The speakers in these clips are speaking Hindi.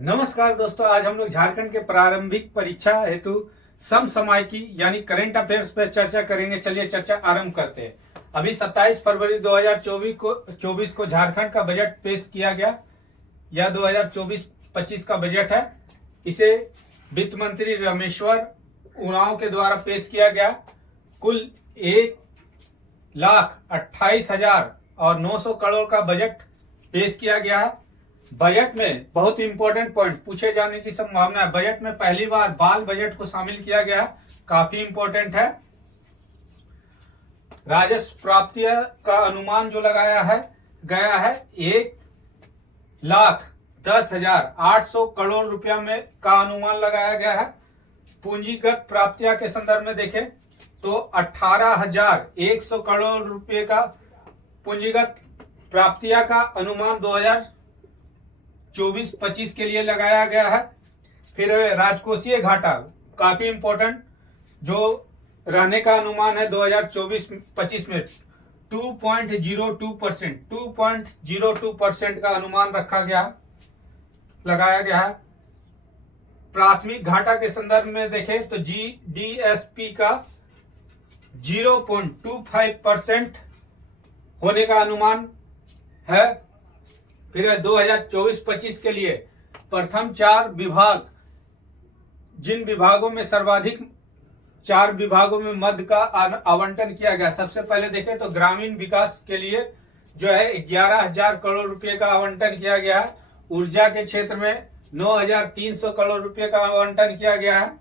नमस्कार दोस्तों, आज हम लोग झारखंड के प्रारंभिक परीक्षा हेतु समसामयिकी यानी करंट अफेयर्स पर चर्चा करेंगे। चलिए चर्चा आरंभ करते हैं। अभी 27 फरवरी 2024 को झारखंड का बजट पेश किया गया। यह 2024-25 का बजट है। इसे वित्त मंत्री रामेश्वर उरांव के द्वारा पेश किया गया। कुल 1,28,900 करोड़ का बजट पेश किया गया है। बजट में बहुत इंपॉर्टेंट पॉइंट पूछे जाने की संभावना है। बजट में पहली बार बाल बजट को शामिल किया गया, काफी इंपॉर्टेंट है। राजस्व प्राप्ति का अनुमान जो लगाया है गया है 1,10,800 करोड़ रुपया में का अनुमान लगाया गया है। पूंजीगत प्राप्तियां के संदर्भ में देखें तो 18,100 करोड़ रुपए का पूंजीगत प्राप्तियां का अनुमान 2024-25 के लिए लगाया गया है। फिर राजकोषीय घाटा काफी इंपॉर्टेंट जो रहने का अनुमान है 2024-25 में 2.02% का अनुमान लगाया गया है। प्राथमिक घाटा के संदर्भ में देखें तो जीडीएसपी का 0.25% होने का अनुमान है। फिर 2024-25 के लिए प्रथम 4 विभाग, जिन विभागों में सर्वाधिक 4 विभागों में मद का आवंटन किया गया। सबसे पहले देखें तो ग्रामीण विकास के लिए जो है 11,000 करोड़ रुपए का आवंटन किया गया है। ऊर्जा के क्षेत्र में 9,300 करोड़ रुपए का आवंटन किया गया है।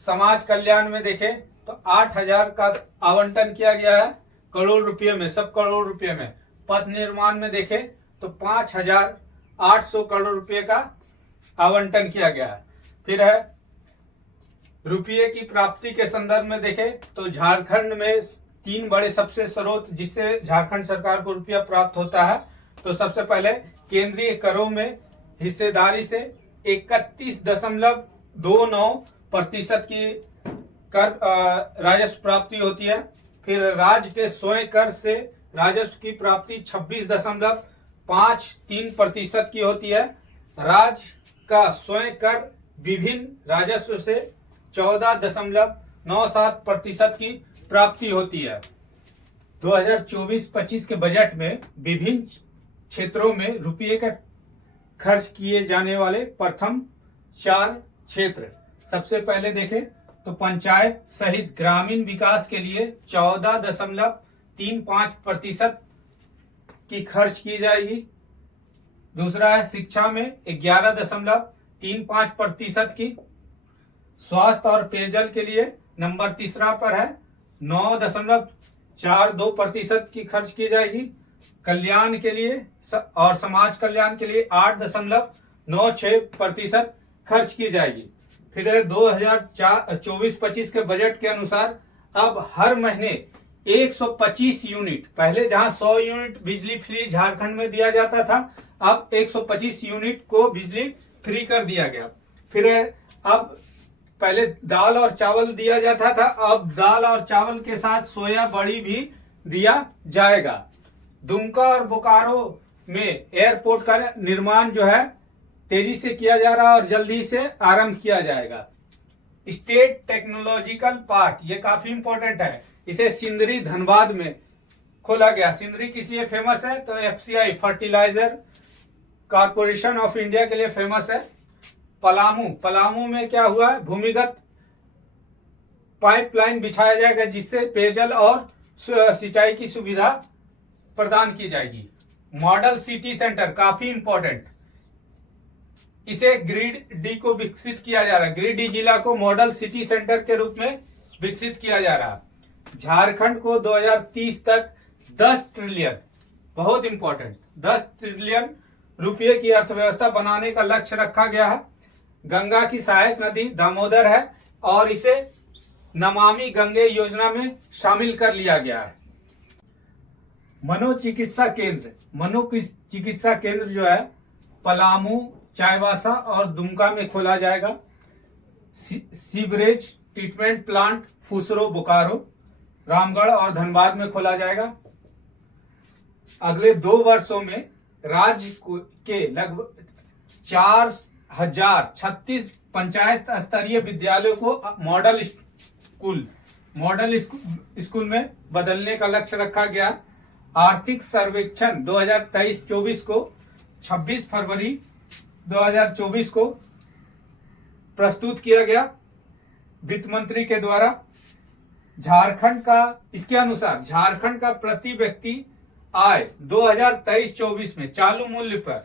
समाज कल्याण में देखें तो 8,000 का आवंटन किया गया है करोड़ रुपए में, सब करोड़ रुपए में। पथ निर्माण में देखें तो 5,800 करोड़ रुपए का आवंटन किया गया है। फिर है रुपये की प्राप्ति के संदर्भ में देखें तो झारखंड में 3 बड़े सबसे स्रोत जिससे झारखंड सरकार को रुपया प्राप्त होता है। तो सबसे पहले केंद्रीय करों में हिस्सेदारी से 31.29% की कर राजस्व प्राप्ति होती है। फिर राज्य के स्वयं कर से राजस्व की प्राप्ति 26.53% की होती है। राज्य का स्वयं कर विभिन्न राजस्व से 14.97% की प्राप्ति होती है। 2024-25 के बजट में विभिन्न क्षेत्रों में रुपये का खर्च किए जाने वाले प्रथम 4 क्षेत्र, सबसे पहले देखें तो पंचायत सहित ग्रामीण विकास के लिए 14.35% की खर्च की जाएगी। दूसरा है शिक्षा में 11.35% की। स्वास्थ्य और पेयजल के लिए नंबर तीसरा पर है 9.42% की खर्च की जाएगी। कल्याण के लिए और समाज कल्याण के लिए 8.96% खर्च की जाएगी। फिर 2024-25 के बजट के अनुसार अब हर महीने 125 यूनिट, पहले जहां 100 यूनिट बिजली फ्री झारखंड में दिया जाता था, अब 125 यूनिट को बिजली फ्री कर दिया गया। फिर अब पहले दाल और चावल दिया जाता था, अब दाल और चावल के साथ सोया बड़ी भी दिया जाएगा। दुमका और बोकारो में एयरपोर्ट का निर्माण जो है तेजी से किया जा रहा है और जल्दी से आरंभ किया जाएगा। स्टेट टेक्नोलॉजिकल पार्क, ये काफी इंपॉर्टेंट है। इसे सिंदरी धनबाद में खोला गया। सिंदरी किस लिए फेमस है तो FCI fertilizer corporation of India के लिए फेमस है। पलामू में क्या हुआ है, भूमिगत पाइपलाइन बिछाया जाएगा जिससे पेयजल और सिंचाई की सुविधा प्रदान की जाएगी। मॉडल सिटी सेंटर काफी इंपॉर्टेंट, इसे ग्रिड डी को विकसित किया जा रहा है। ग्रिड डी जिला को मॉडल सिटी सेंटर के रूप में विकसित किया जा रहा है। झारखंड को 2030 तक 10 ट्रिलियन, बहुत इंपॉर्टेंट, 10 ट्रिलियन रुपये की अर्थव्यवस्था बनाने का लक्ष्य रखा गया है। गंगा की सहायक नदी दामोदर है और इसे नमामि गंगे योजना में शामिल कर लिया गया है। मनोचिकित्सा केंद्र जो है पलामू, चाईबासा और दुमका में खोला जाएगा। Sewerage treatment plant Phusro, Bokaro, Ramgarh और धनबाद में खोला जाएगा। अगले 2 वर्षों में राज्य के लगभग 36 पंचायत स्तरीय विद्यालयों को मॉडल स्कूल में बदलने का लक्ष्य रखा गया। आर्थिक सर्वेक्षण 2023-24 को 26 फरवरी 2024 को प्रस्तुत किया गया वित्त मंत्री के द्वारा। इसके अनुसार झारखंड का प्रति व्यक्ति आय 2023-24 में चालू मूल्य पर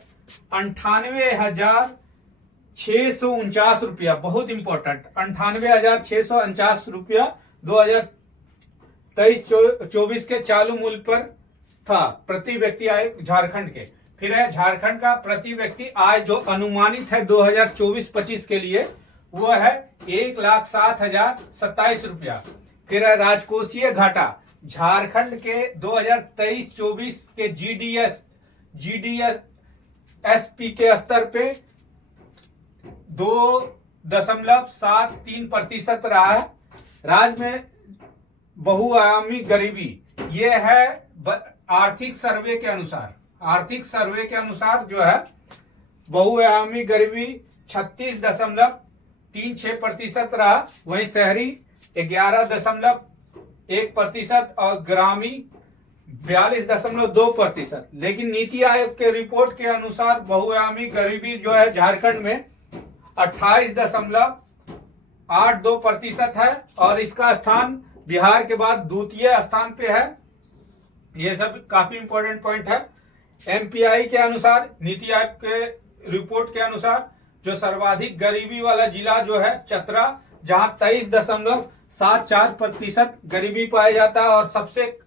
98,649 रुपया, बहुत इंपॉर्टेंट, 98,649 रुपया 2023-24 के चालू मूल्य पर था प्रति व्यक्ति आय झारखंड के। फिर है झारखंड का प्रति व्यक्ति आय जो अनुमानित है 2024-25 के लिए, वो है 1,07,027 रुपया। फिर है राजकोषीय घाटा, झारखंड के 2023-24 के जीडीएसपी के स्तर पे 2.73% रहा है। राज्य में बहुआयामी गरीबी, ये है आर्थिक सर्वे के अनुसार जो है बहुआयामी गरीबी 36.36% रहा। वहीं शहरी 11.1% और ग्रामीण 42.2%। लेकिन नीति आयोग के रिपोर्ट के अनुसार बहुआयामी गरीबी जो है झारखंड में 28.82% है और इसका स्थान बिहार के बाद द्वितीय स्थान पे है। ये सब काफी इंपॉर्टेंट पॉइंट है। एमपीआई के अनुसार, नीति आयोग के रिपोर्ट के अनुसार जो सर्वाधिक गरीबी वाला जिला जो है चतरा, जहां 23.74% गरीबी पाया जाता है, और सबसे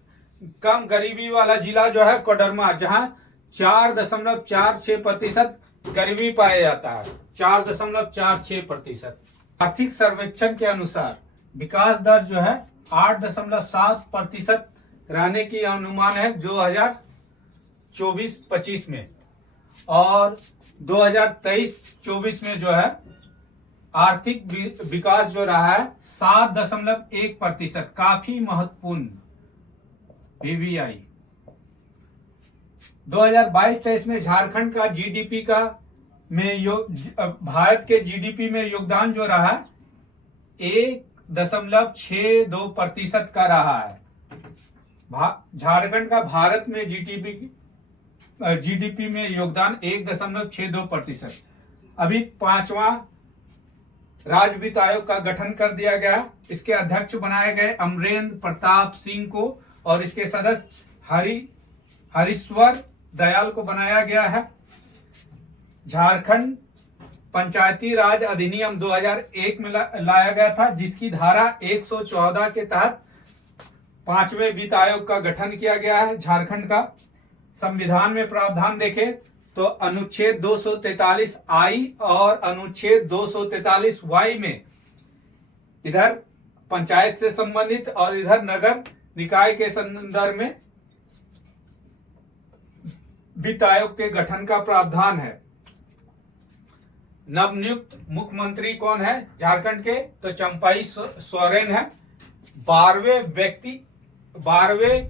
कम गरीबी वाला जिला जो है कोडरमा, जहां 4.46% गरीबी पाया जाता है, 4.46%। आर्थिक सर्वेक्षण के अनुसार विकास दर जो है 8.7% रहने की अनुमान है 2024-25 में, और 2023-24 में जो है आर्थिक विकास जो रहा है 7.1%, काफी महत्वपूर्ण वीवीआई। 2022-23 में झारखंड का जीडीपी का भारत के जीडीपी में योगदान जो रहा 1.62% का रहा है। झारखंड का भारत में जीडीपी में योगदान 1.62%। अभी 5वां राज्य वित्त आयोग का गठन कर दिया गया। इसके अध्यक्ष बनाए गए अमरेंद्र प्रताप सिंह को, और इसके सदस्य हरीश्वर दयाल को बनाया गया है। झारखंड पंचायती राज अधिनियम 2001 में लाया गया था, जिसकी धारा 114 के तहत 5वें वित्त आयोग का गठन किया गया है। झारखंड का संविधान में प्रावधान देखें तो अनुच्छेद 243 आई और अनुच्छेद 243 वाई में इधर पंचायत से संबंधित और इधर नगर निकाय के संदर्भ में वित्त आयोग के गठन का प्रावधान है। नवनियुक्त मुख्यमंत्री कौन है झारखंड के? तो चंपाई सोरेन है। 12वें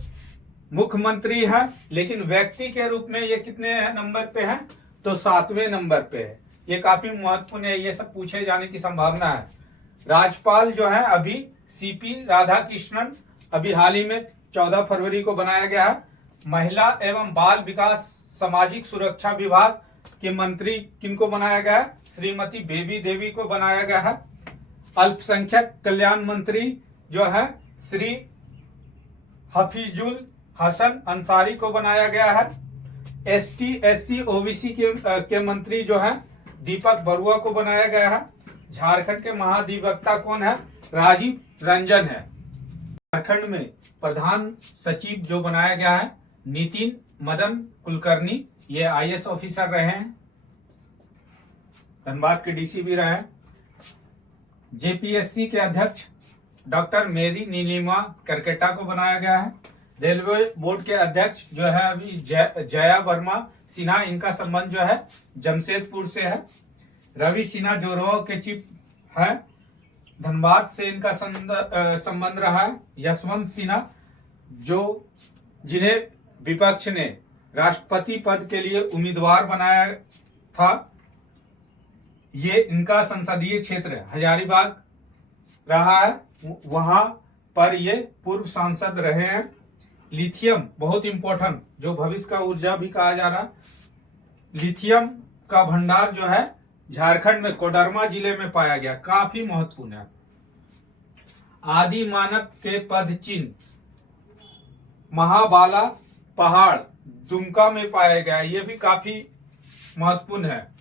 मुख्यमंत्री है, लेकिन व्यक्ति के रूप में ये कितने नंबर पे है? तो 7वें नंबर पे है। ये काफी महत्वपूर्ण है, ये सब पूछे जाने की संभावना है। राज्यपाल जो है अभी सीपी राधाकृष्णन, अभी हाल ही में 14 फरवरी को बनाया गया है। महिला एवं बाल विकास सामाजिक सुरक्षा विभाग के मंत्री किनको बनाया गया है? श्रीमती बेबी देवी को बनाया गया है। अल्पसंख्यक कल्याण मंत्री जो है श्री हफीजुल हसन अंसारी को बनाया गया है। एसटी एससी ओबीसी के मंत्री जो है दीपक बरुआ को बनाया गया है। झारखंड के महाधिवक्ता कौन है? राजीव रंजन है। झारखंड में प्रधान सचिव जो बनाया गया है नितिन मदन कुलकर्णी, ये आईएएस ऑफिसर रहे हैं, धनबाद के डीसी भी रहे हैं। जेपीएससी के अध्यक्ष डॉक्टर मेरी नीलिमा करकेटा को बनाया गया है। रेलवे बोर्ड के अध्यक्ष जो है अभी जया वर्मा सिन्हा, इनका संबंध जो है जमशेदपुर से है। रवि सिन्हा जोरवा के चीफ है, धनबाद से इनका संबंध रहा है। यशवंत सिन्हा जिन्हें विपक्ष ने राष्ट्रपति पद के लिए उम्मीदवार बनाया था, ये इनका संसदीय क्षेत्र हजारीबाग रहा है, वहां पर ये पूर्व सांसद रहे हैं। लिथियम बहुत इंपॉर्टेंट, जो भविष्य का ऊर्जा भी कहा जा रहा है। लिथियम का भंडार जो है झारखंड में कोडरमा जिले में पाया गया, काफी महत्वपूर्ण है। आदि मानव के पद चिन्ह महाबाला पहाड़ दुमका में पाया गया, ये भी काफी महत्वपूर्ण है।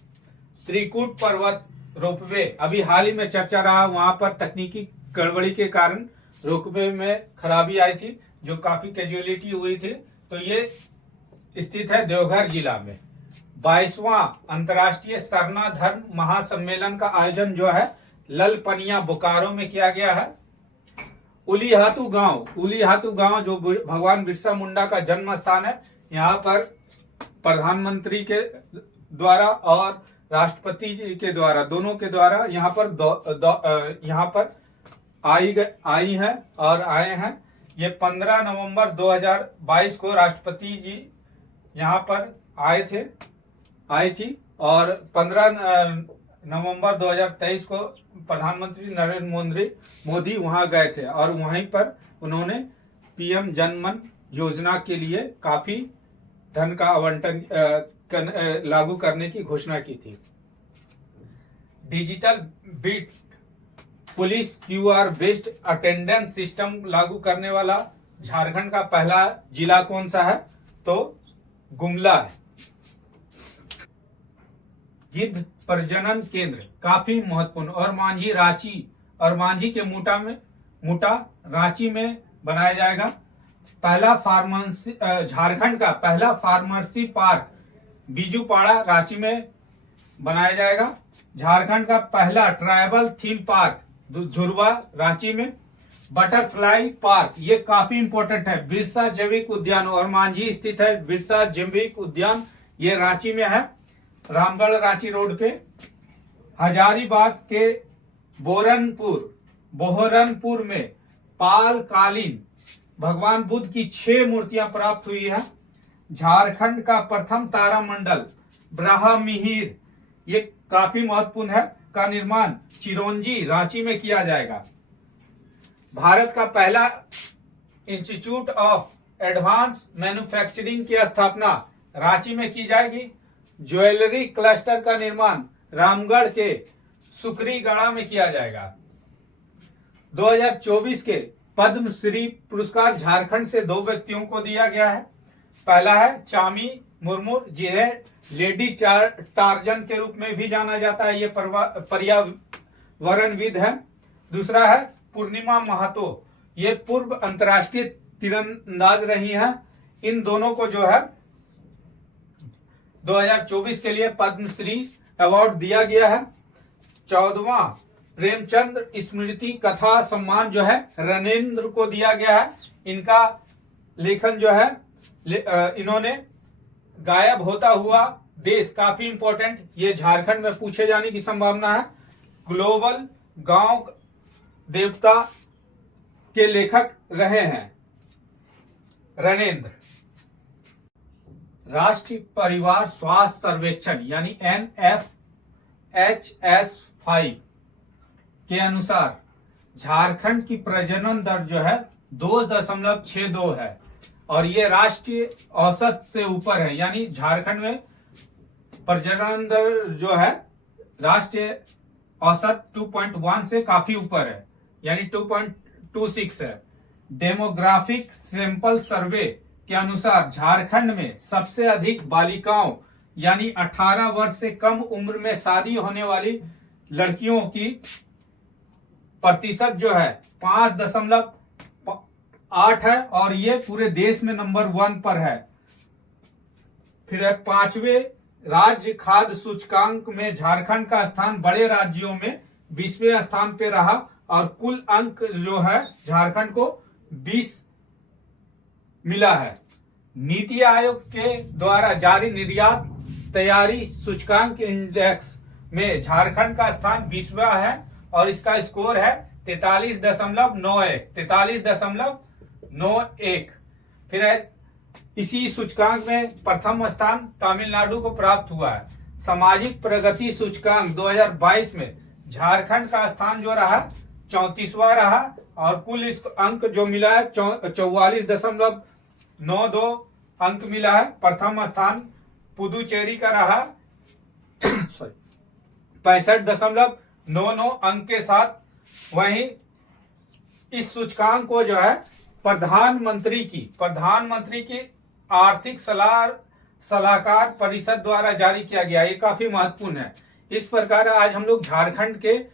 त्रिकूट पर्वत रोपवे अभी हाल ही में चर्चा रहा, वहां पर तकनीकी गड़बड़ी के कारण रोपवे में खराबी आई थी, जो काफी कैजुअलिटी हुई थी। तो ये स्थित है देवघर जिला में। 22वां अंतर्राष्ट्रीय सरना धर्म महासम्मेलन का आयोजन जो है ललपनिया बोकारो में किया गया है। उलीहातू गांव जो भगवान बिरसा मुंडा का जन्म स्थान है, यहाँ पर प्रधानमंत्री के द्वारा और राष्ट्रपति जी के द्वारा, दोनों के द्वारा यहाँ पर आई हैं और आए हैं। ये 15 नवंबर 2022 को राष्ट्रपति जी यहाँ पर आई थी और 15 नवंबर 2023 को प्रधानमंत्री नरेंद्र मोदी वहां गए थे और वहीं पर उन्होंने पीएम जनमन योजना के लिए काफी धन का आवंटन लागू करने की घोषणा की थी। Digital beat police QR based attendance system लागू करने वाला झारखंड का पहला जिला कौन सा है? तो गुमला है। गिद्ध प्रजनन केंद्र काफी महत्वपूर्ण, और मांझी के मुटा रांची में बनाया जाएगा। पहला फार्मेसी झारखंड का पहला फार्मेसी पार्क बीजूपाड़ा रांची में बनाया जाएगा। झारखंड का पहला tribal theme park Dhurwa Ranchi में। बटरफ्लाई पार्क ये काफी इंपॉर्टेंट है, बिरसा जैविक उद्यान, और मांझी स्थित है बिरसा जैविक उद्यान, ये रांची में है, रामगढ़ रांची रोड पे। हजारीबाग के बोहरनपुर में पालकालीन भगवान बुद्ध की 6 मूर्तियां प्राप्त हुई है। झारखंड का प्रथम तारामंडल ब्रह्ममिहिर ये काफी महत्वपूर्ण है, का निर्माण चिरौंजी रांची में किया जाएगा। भारत का पहला इंस्टीट्यूट ऑफ एडवांस मैन्युफैक्चरिंग की स्थापना रांची में की जाएगी। ज्वेलरी क्लस्टर का निर्माण रामगढ़ के सुकरीगढ़ा में किया जाएगा। 2024 के पद्मश्री पुरस्कार झारखंड से 2 व्यक्तियों को दिया गया है। पहला है चामी मुर्मू, जिन्हें लेडी टार्जन के रूप में भी जाना जाता है, ये पर्यावरणविद है। दूसरा है पूर्णिमा महतो, ये पूर्व अंतर्राष्ट्रीय तीरंदाज रही हैं। इन दोनों को जो है 2024 के लिए पद्मश्री अवार्ड दिया गया है। 14वां प्रेमचंद स्मृति कथा सम्मान जो है रणेंद्र को दिया गया है। इनका लेखन जो है इन्होंने गायब होता हुआ देश, काफी इंपॉर्टेंट, ये झारखंड में पूछे जाने की संभावना है। ग्लोबल गांव देवता के लेखक रहे हैं रणेंद्र। राष्ट्रीय परिवार स्वास्थ्य सर्वेक्षण यानी NFHS5 के अनुसार झारखंड की प्रजनन दर जो है 2.62 है और ये राष्ट्रीय औसत से ऊपर है, यानी झारखंड में प्रजनन दर जो है राष्ट्रीय औसत 2.1 से काफी ऊपर है, यानी 2.26 है। डेमोग्राफिक सैंपल सर्वे के अनुसार झारखंड में सबसे अधिक बालिकाओं यानी 18 वर्ष से कम उम्र में शादी होने वाली लड़कियों की प्रतिशत जो है 5.8 है और ये पूरे देश में नंबर 1 पर है। फिर 5वें राज्य खाद्य सूचकांक में झारखंड का स्थान बड़े राज्यों में 20वें स्थान पे रहा और कुल अंक जो है झारखंड को 20 मिला है। नीति आयोग के द्वारा जारी निर्यात तैयारी सूचकांक इंडेक्स में झारखंड का स्थान 20वां है और इसका स्कोर है 43.91। फिर है इसी सूचकांक में प्रथम स्थान तमिलनाडु को प्राप्त हुआ है। सामाजिक प्रगति सूचकांक 2022 में झारखंड का स्थान जो रहा 34वां रहा और कुल इस अंक जो मिला है 44.92 अंक मिला है। प्रथम स्थान पुदुचेरी का रहा 65.99 अंक के साथ। वहीं इस सूचकांक को जो है प्रधानमंत्री की आर्थिक सलाहकार परिषद द्वारा जारी किया गया। ये काफी महत्वपूर्ण है। इस प्रकार आज हम लोग झारखंड के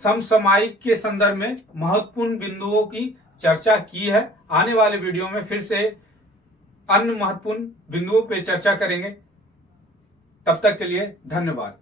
समसामयिक के संदर्भ में महत्वपूर्ण बिंदुओं की चर्चा की है। आने वाले वीडियो में फिर से अन्य महत्वपूर्ण बिंदुओं पे चर्चा करेंगे। तब तक के लिए धन्यवाद।